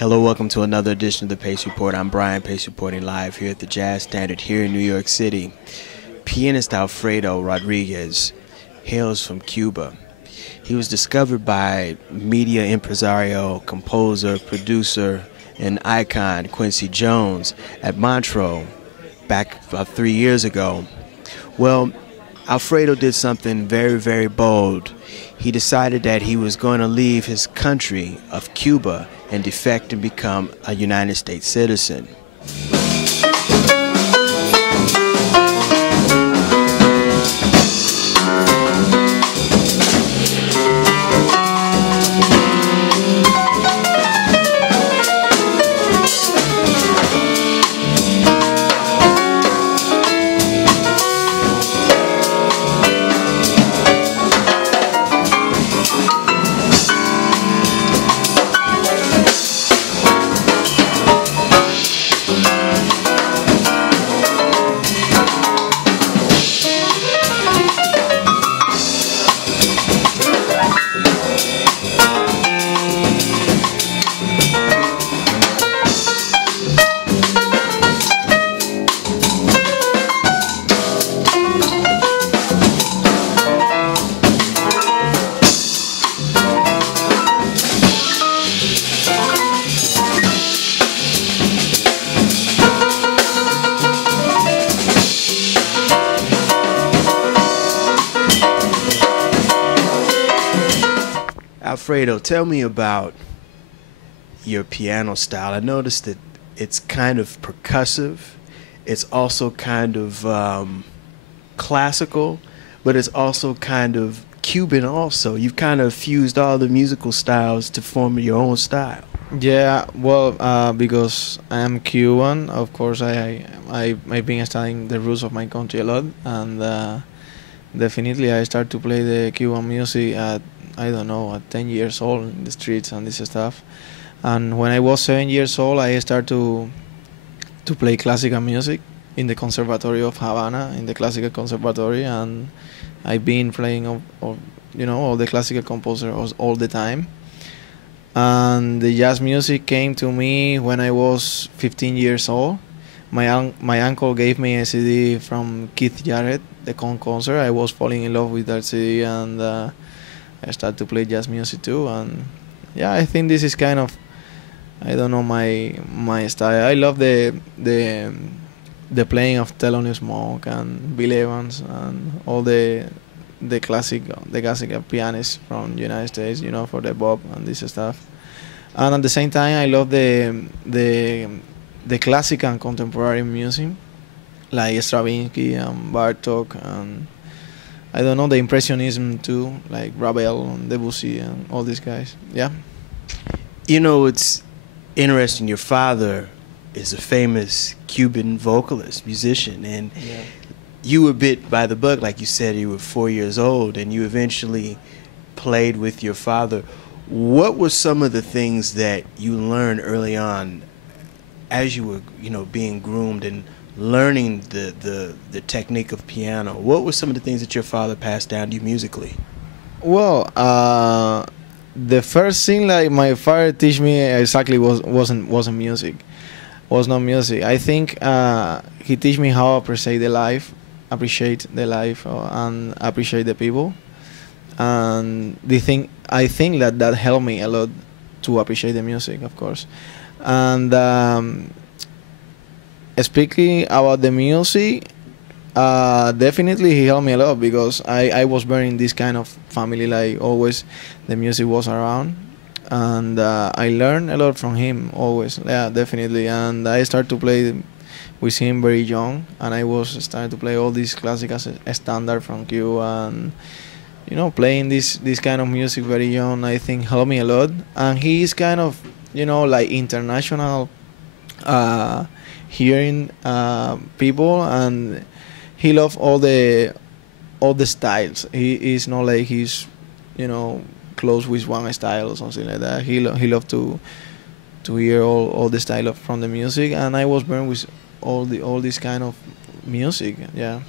Hello, welcome to another edition of the Pace Report. I'm Brian, Pace reporting live here at the Jazz Standard here in New York City. Pianist Alfredo Rodriguez hails from Cuba. He was discovered by media impresario, composer, producer, and icon Quincy Jones at Montreux back about 3 years ago. Well, Alfredo did something very, very bold. He decided that he was going to leave his country of Cuba and defect and become a United States citizen. Alfredo, tell me about your piano style. I noticed that it's kind of percussive. It's also kind of classical, but it's also kind of Cuban also. You've kind of fused all the musical styles to form your own style. Yeah, well, because I am Cuban, of course, I've been studying the roots of my country a lot, and definitely I started to play the Cuban music at, I don't know, at 10 years old in the streets and this stuff. And when I was 7 years old, I started to play classical music in the Conservatory of Havana, in the classical conservatory, and I've been playing all the classical composers all the time. And the jazz music came to me when I was 15 years old. My uncle gave me a CD from Keith Jarrett, the concert. I was falling in love with that CD, and I started to play jazz music too. And yeah, I think this is kind of, I don't know, my style. I love the playing of Thelonious Monk and Bill Evans and all the classical pianists from the United States, for the bop and this stuff. And at the same time, I love the classical and contemporary music, like Stravinsky and Bartok, and I don't know, the Impressionism too, like Ravel and Debussy and all these guys. Yeah. It's interesting. Your father is a famous Cuban vocalist, musician, and Yeah. you were bit by the bug, like you said. You were 4 years old, and you eventually played with your father. What were some of the things that you learned early on as you were, being groomed and learning the technique of piano? What were some of the things that your father passed down to you musically? Well, the first thing like my father teach me exactly wasn't music. Was not music. I think he teach me how to appreciate the life, and appreciate the people. And I think that helped me a lot to appreciate the music, of course. And speaking about the music, definitely he helped me a lot, because I was born in this kind of family, like always the music was around, and I learned a lot from him always. Yeah, definitely. And I started to play with him very young, and I was starting to play all these classical standard from Cuba, and playing this kind of music very young, I think helped me a lot. And he is kind of like international hearing people, and he loves all the styles. He is not like he's close with one style or something like that. He loved to hear all the style from the music, and I was born with all this kind of music. Yeah.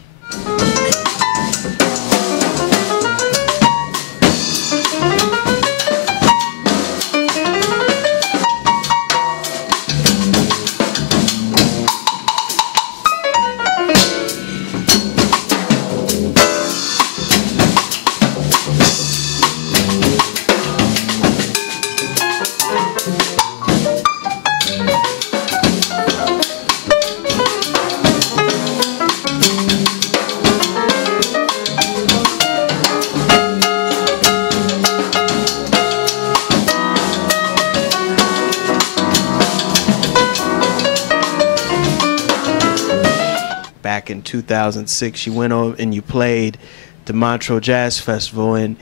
back in 2006. You went on and you played the Montreux Jazz Festival, and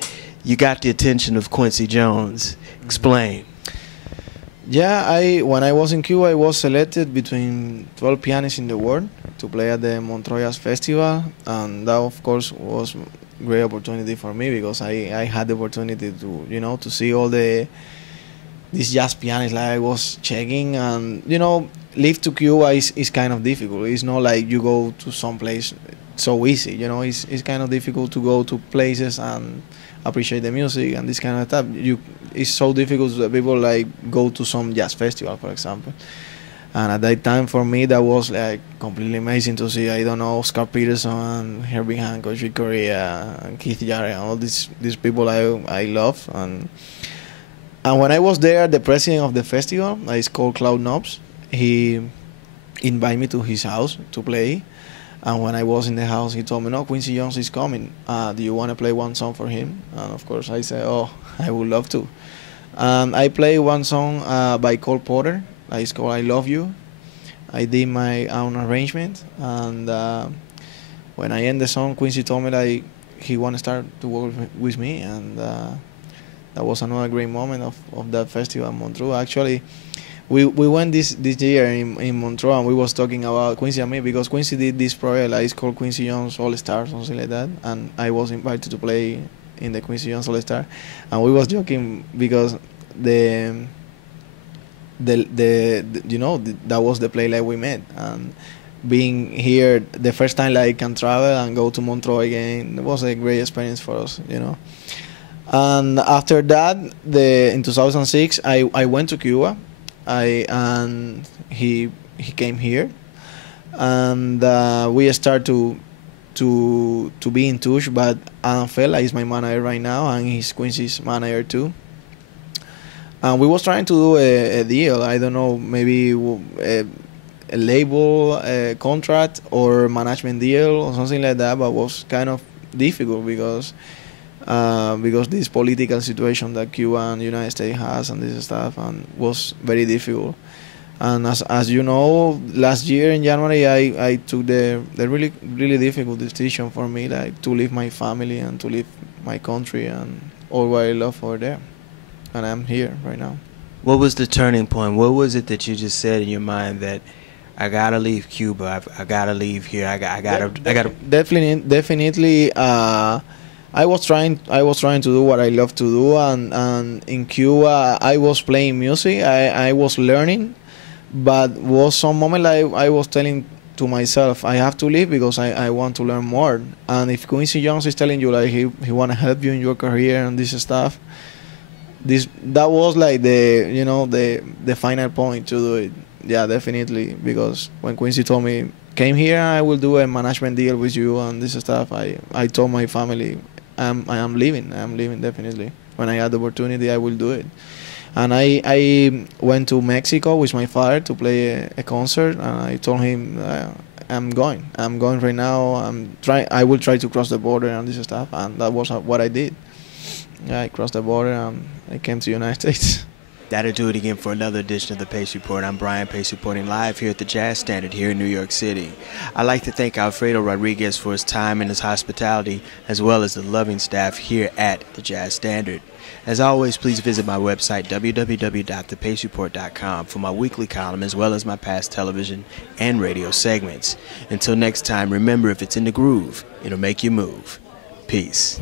you got the attention of Quincy Jones. Explain. Yeah, when I was in Cuba, I was selected between 12 pianists in the world to play at the Montreux Jazz Festival, and that, of course, was a great opportunity for me because I had the opportunity to, to see all these jazz pianists like I was checking, and, live to Cuba is kind of difficult. It's not like you go to some place so easy, it's kind of difficult to go to places and appreciate the music and this kind of stuff. It's so difficult that people like go to some jazz festival, for example. And at that time, for me, that was like completely amazing to see. I don't know, Oscar Peterson, Herbie, Hancock, Chick Corea, and Keith Jarrett, and all these people I love. And when I was there, the president of the festival, it's called Cloud Knobs, he invited me to his house to play. And when I was in the house, he told me, "No, Quincy Jones is coming. Do you want to play one song for him?" And of course, I said, "Oh, I would love to." I played one song by Cole Porter. It's called "I Love You." I did my own arrangement, and when I end the song, Quincy told me that he want to start to work with me, and that was another great moment of that festival in Montreux. Actually, we went this year in Montreux, and we was talking about Quincy and me because Quincy did this project, it's called Quincy Jones All Star, something like that, and I was invited to play in the Quincy Jones All Star, and we was joking because that was the place like we met, and being here the first time like I can travel and go to Montreux again, it was a great experience for us, And after that, in 2006, I went to Cuba. And he came here, and we start to be in touch. But Alan Fela is my manager right now, and he's Quincy's manager too. And we was trying to do a deal. I don't know, maybe a label, a contract, or management deal or something like that. But it was kind of difficult because this political situation that Cuba and United States has and this stuff, and was very difficult. And as you know, last year in January, I took the really, really difficult decision for me, like to leave my family and to leave my country and all what I love over there. And I'm here right now. What was the turning point? What was it that you just said in your mind that I gotta leave Cuba, I gotta leave here, I gotta definitely. I was trying to do what I love to do, and in Cuba I was playing music, I was learning, but was some moment like I was telling to myself, I have to leave because I want to learn more. And if Quincy Jones is telling you like he want to help you in your career and this stuff, that was like the final point to do it. Yeah, definitely, because when Quincy told me, came here, I will do a management deal with you and this stuff, I told my family, I am leaving definitely. When I had the opportunity, I will do it. And I went to Mexico with my father to play a concert, and I told him, I'm going right now. I will try to cross the border and this stuff, and that was what I did. Yeah, I crossed the border and I came to the United States. That'll do it again for another edition of the Pace Report. I'm Brian Pace reporting live here at the Jazz Standard here in New York City. I'd like to thank Alfredo Rodriguez for his time and his hospitality, as well as the loving staff here at the Jazz Standard. As always, please visit my website, www.thepacereport.com, for my weekly column, as well as my past television and radio segments. Until next time, remember, if it's in the groove, it'll make you move. Peace.